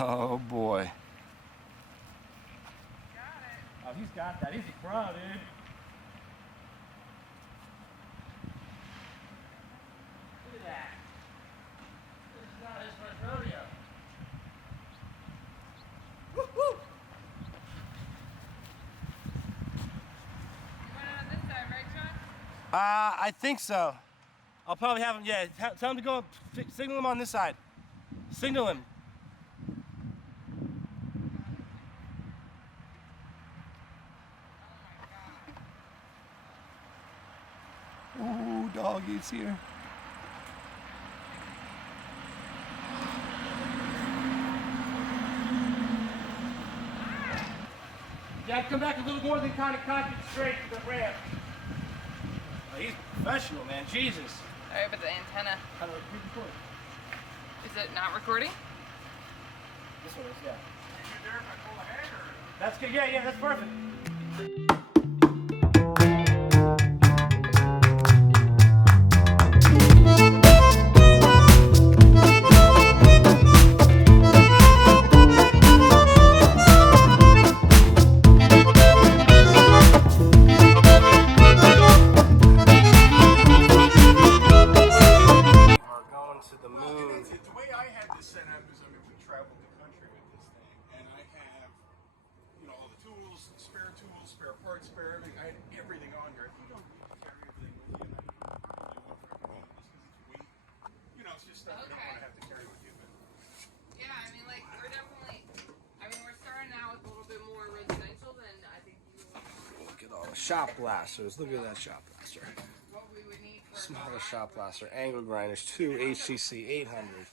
Oh boy. Oh, he's got that. He's a pro, dude. Look at that. This is not his first rodeo. Woo-hoo! You went on this side, right, John? I think so. I'll probably have him, yeah, tell him to go, signal him on this side. Signal him. Ooh, doggy's here. Yeah, come back a little more than kind of cocked straight to the ramp. Oh, he's professional, man. Jesus. Alright, but the antenna. How do I keep recording? Is it not recording? This one is, yeah. Are you there if I pull ahead or? That's good. Yeah, that's perfect. Spare parts, spare everything. I had everything on here. You don't carry everything with you. You know, it's just stuff you don't want to have to carry with you. But. Yeah, I mean, like, we're definitely, we're starting out with a little bit more residential than I think you would. Look at all the Shotblasters. Look at that Shotblaster. What we would need for Smaller Shotblaster. Angle grinders. 2 HCC 800.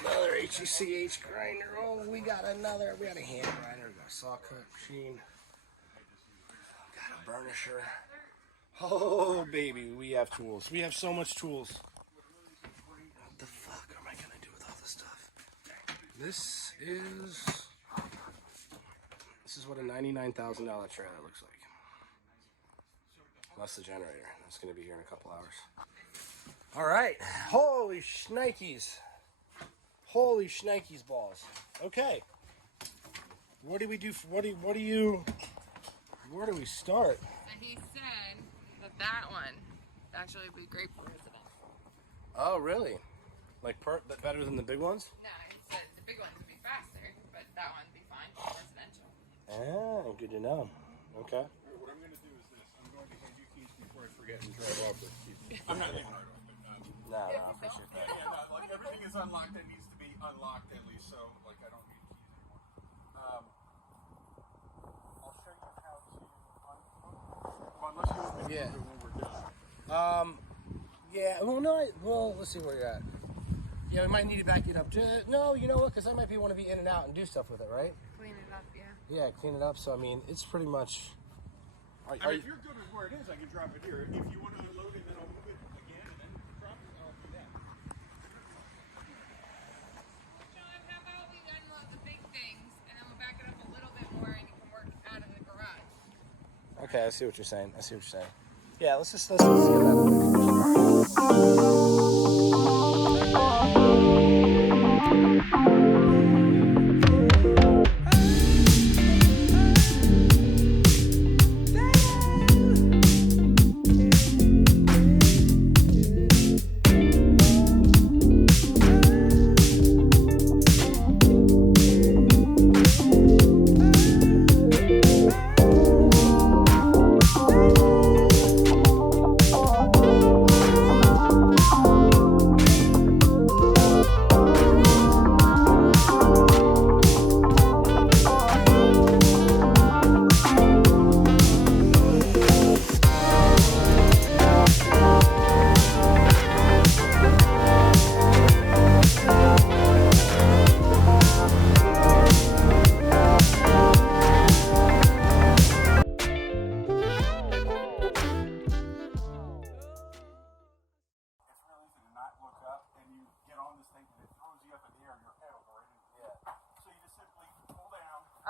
Another HECH grinder. Oh, we got a hand grinder. We got a saw cut machine. Got a burnisher. Oh, baby, we have tools. We have so much tools. What the fuck am I going to do with all this stuff? This is what a $99,000 trailer looks like. Plus the generator. That's going to be here in a couple hours. All right. Holy shnikes. Holy shnikes balls. Okay. What do we do? Where do we start? So he said that one actually would be great for residential. Oh, really? Like better than the big ones? No, he said the big ones would be faster, but that one would be fine for residential. Ah, good to know. Okay. What I'm going to do is this. I'm going to hand you keys before I forget and drive off with keys. I'm not leaving right off. No, I appreciate that. Yeah, no, like everything is unlocked that needs to be unlocked at least, so like I don't need keys anymore. I'll show you how to unlock. Unless you want me to do it when we're done. Yeah. Well, no. Well, let's see where you're at. Yeah, we might need to back it up. No, you know what? Because I might want to be in and out and do stuff with it, right? Clean it up, yeah. Yeah, clean it up. So I mean, it's pretty much. If you're good with where it is, I can drop it here. If you want to unload it, then I'll move it again and then drop it. I'll do that. John, how about we unload the big things and then we'll back it up a little bit more and you can work out of the garage. Okay, I see what you're saying. Yeah, let's get that.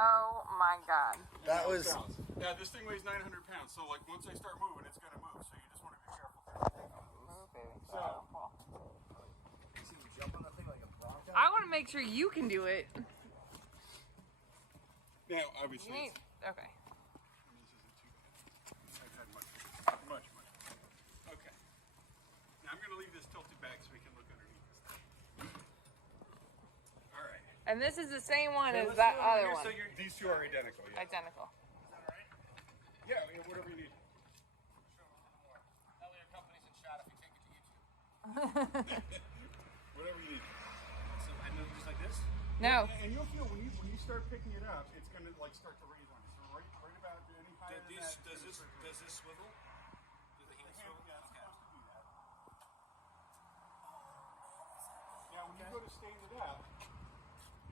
Oh my god. That was. Yeah, this thing weighs 900 pounds, so like once I start moving, it's gonna move. So you just want to be careful. Move it. So I want to make sure you can do it. Now, obviously, Okay. this isn't too bad. I've had much. Okay. Now I'm going to leave this tilted back so we can look underneath this thing. All right. And this is the same one Okay, as let's that do it over other here one. So these two are identical. Yeah. Identical. Yeah, whatever you need. Elliot Company's in shot if you take it to YouTube. Whatever you need. So I know just like this? No. And you'll feel when you start picking it up, it's going to like start to raise on you. So right about any higher than that. Does this swivel? Does the hand swivel? Yeah, it's supposed to do that. Now, when you go to stand it up,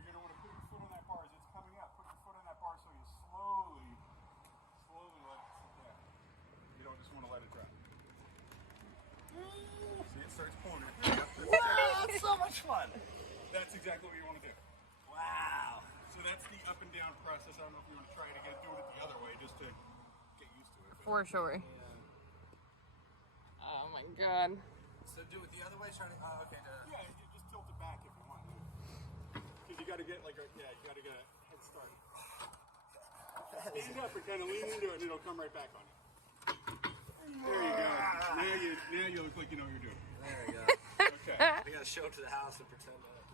you're going to want to put your foot on that bar as it's coming up. Put your foot on that bar so you slowly let it sit down. You don't just want to let it drop. See, it starts pulling it. Wow, that's so much fun. That's exactly what you want to do. Wow. So that's the up and down process. I don't know if you want to try it again, do it the other way just to get used to it. For sure. Oh my god. So do it the other way, trying to. Oh, okay. Yeah, you just tilt it back if you want. Because you got to get like you got to get a head start. Stand up and kind of lean into it, and it'll come right back on you. There you go. Now you look like you know what you're doing. There we go. Okay. We gotta show it to the house and pretend that.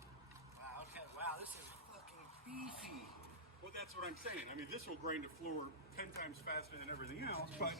Wow. Okay. Wow. This is fucking beefy. Well, that's what I'm saying. I mean, this will grind the floor 10 times faster than everything else, but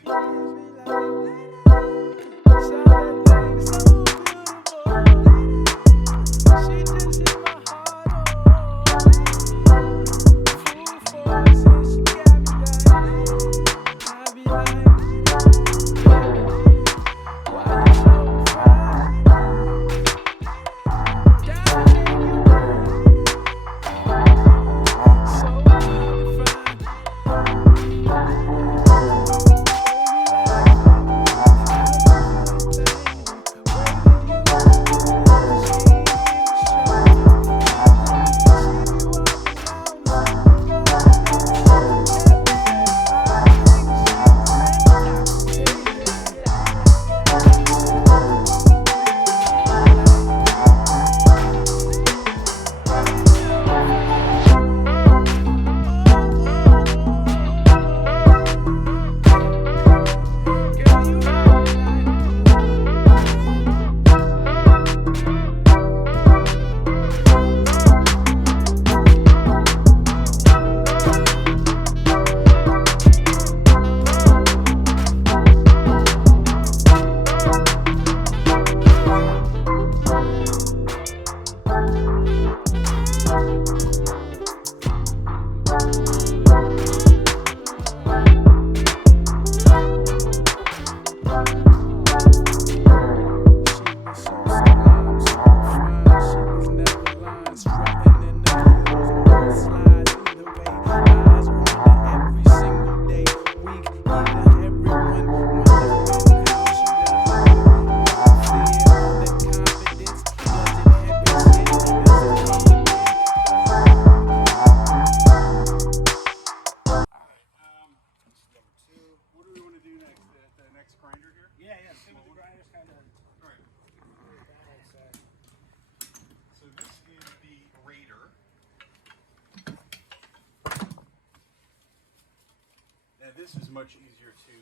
this is much easier to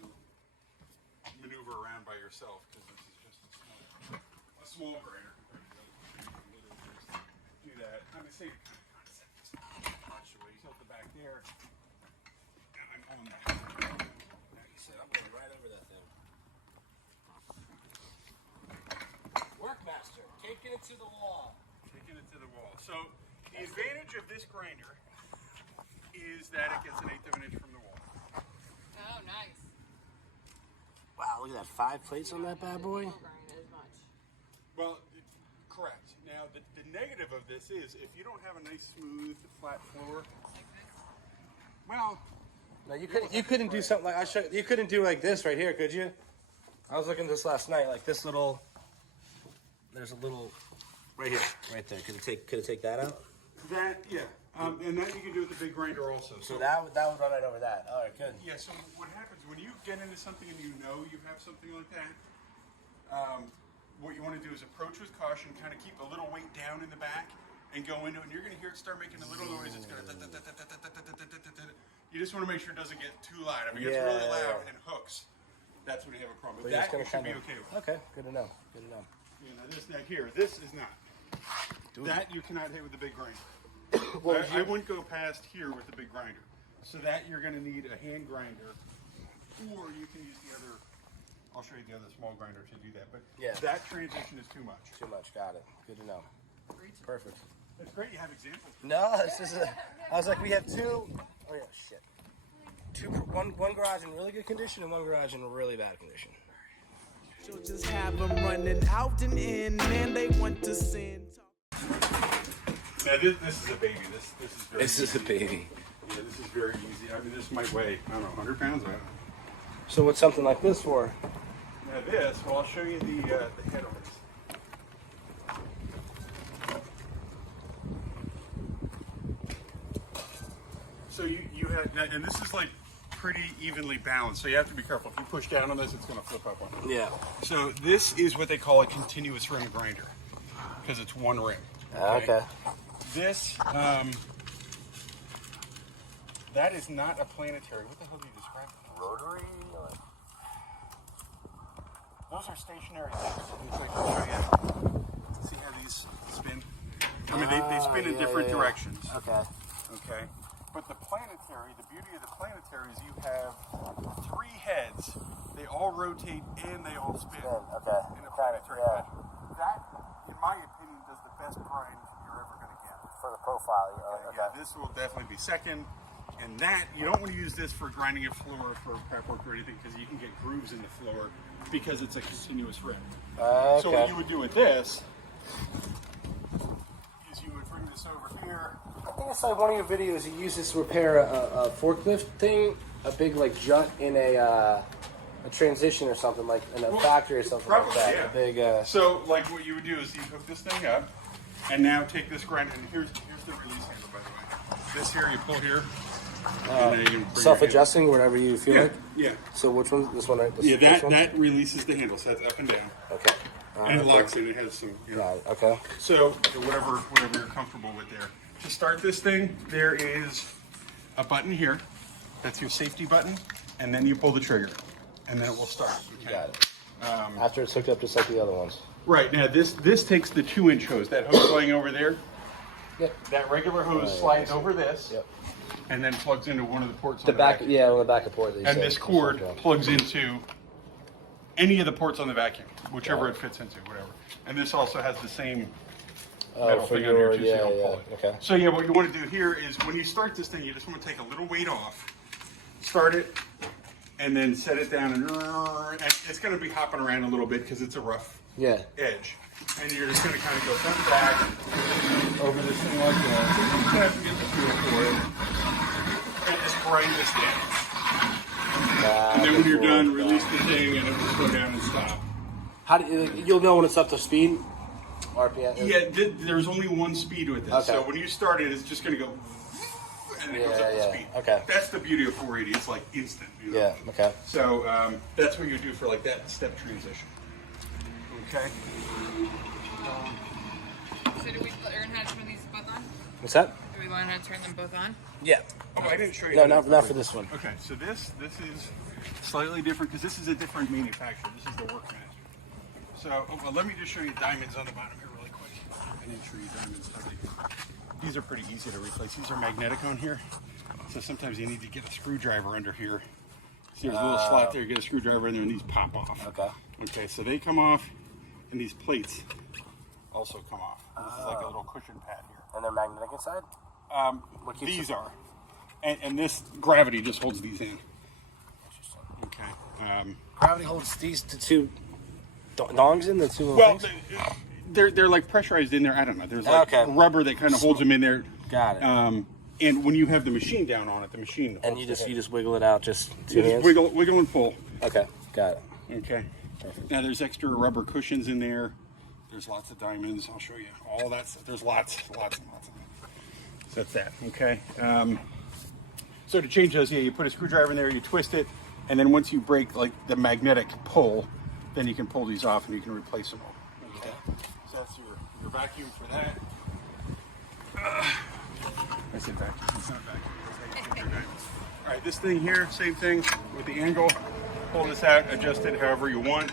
maneuver around by yourself because this is just a small grinder compared to the other grinders. Do that. I'm the same kind of concept. Just punch away, tilt it back there. Now I'm on that. Now you said I'm going right over that thing. WerkMaster, taking it to the wall. Taking it to the wall. So the advantage of this grinder is that it gets 1/8 of an inch from the wall. Oh, nice. Wow, look at that, 5 plates on that bad boy. Well, correct. Now, the negative of this is if you don't have a nice, smooth, flat floor, well, No, you couldn't do something like you couldn't do like this right here, could you? I was looking at this last night, like this little. There's a little right here, right there. Could it take that out? that, yeah. And that you can do with the big grinder also. So that would run right over that. All right, good. Yeah, so what happens when you get into something and you know you have something like that, what you want to do is approach with caution, kind of keep a little weight down in the back, and go into it, and you're going to hear it start making a little noise. It's going to. You just want to make sure it doesn't get too loud. If it gets really loud and hooks, that's when you have a problem. But that you should be okay with. Okay, good to know. Good to know. You know, this neck here, this is not. That you cannot hit with the big grinder. I wouldn't go past here with the big grinder. So that you're going to need a hand grinder, or you can use the other. I'll show you the other small grinder to do that. But that transition is too much. Too much. Got it. Good to know. Perfect. It's great you have examples. No, this is I was like, we have two. Oh yeah, shit. One garage in really good condition and one garage in really bad condition. She'll just have them running out and in, man, they want to sin. Now this is a baby. This is very easy. A baby. Yeah, this is very easy. I mean, this might weigh, I don't know, 100 pounds? So what's something like this for? Now this, well, I'll show you the head on this. So you had, and this is like pretty evenly balanced, so you have to be careful. If you push down on this, it's going to flip up on you. Yeah. So this is what they call a continuous rim grinder, because it's one rim. Okay. This, that is not a planetary. What the hell do you describe it? Rotary? Those are stationary things. See how these spin? I mean, they spin in different directions. Okay. Okay. But the planetary, the beauty of the planetary is you have 3 heads. They all rotate and they all spin. Okay. In a planetary fashion. That, in my opinion, does the best grind you're ever going to get. For the profile. Okay. Yeah, this will definitely be second. And that, you don't want to use this for grinding a floor for prep work or anything, because you can get grooves in the floor because it's a continuous rim. Okay. So what you would do with this is you would bring this over here. I think I saw one of your videos. You use this to repair a forklift thing, a big like jut in a transition or something, like in a factory or something Probably, like that. yeah. A big. So like what you would do is you hook this thing up, and now take this grinder. And here's the release handle, by the way. This here you pull here. Self-adjusting, whatever you feel like. Yeah. So which one? This one, right? That releases the handle, so that's up and down. Okay. And it locks it. It has some. Got it. Okay. So whatever you're comfortable with there. To start this thing, there is a button here. That's your safety button, and then you pull the trigger, and then it will start. Okay? Got it. After it's hooked up, just like the other ones. Right now, this takes the 2-inch hose. That hose laying over there. Yep. That regular hose slides over this. Yep. And then plugs into one of the ports on The the back, vacuum. yeah, on the back of port. And this cord plugs into any of the ports on the vacuum, whichever it fits into, whatever. And this also has the same metal for thing on here your, too, so you don't pull it. Okay. So yeah, what you want to do here is when you start this thing, you just want to take a little weight off, start it, and then set it down, and it's going to be hopping around a little bit because it's a rough edge. And you're just going to kind of go front and back over this thing like that. You have to get the feel for it. And just grind this down. And then when you're done, release the thing and it will slow down and stop. How do you'll know when it's up to speed? RPM? Yeah, there's only one speed with this. Okay. So when you start it, it's just going to go and it goes up to speed. Okay. That's the beauty of 480. It's like instant. You know? Yeah, okay. So that's what you do for like that step transition. Okay. So do we learn how to turn these both on? What's that? Do we learn how to turn them both on? Yeah. Oh, I didn't show you. No, that. not for this one. Okay, so this is slightly different because this is a different manufacturer. This is the WerkMaster. So let me just show you diamonds on the bottom here really quick. I didn't show you diamonds. These are pretty easy to replace. These are magnetic on here, so sometimes you need to get a screwdriver under here. See, there's a little slot there. You get a screwdriver in there, and these pop off. Okay. Okay, so they come off, and these plates also come off. This is like a little cushion pad here. And they're magnetic inside? These are. And this gravity just holds these in. Okay. Gravity holds these two dongs in the two little Well, things? they're like pressurized in there. I don't know. There's like rubber that kind of holds them in there. Got it. And when you have the machine down on it, the machine. And you just wiggle it out, just two you hands? just wiggle and pull. Okay, got it. Okay. Perfect. Now there's extra rubber cushions in there. There's lots of diamonds. I'll show you all that stuff. There's lots and lots of it. So that's that. Okay. So to change those, you put a screwdriver in there, you twist it, and then once you break like the magnetic pull, then you can pull these off and you can replace them all. Okay. So that's your vacuum for that. I said vacuum. It's not vacuum. All right, this thing here, same thing with the angle. Pull this out, adjust it however you want.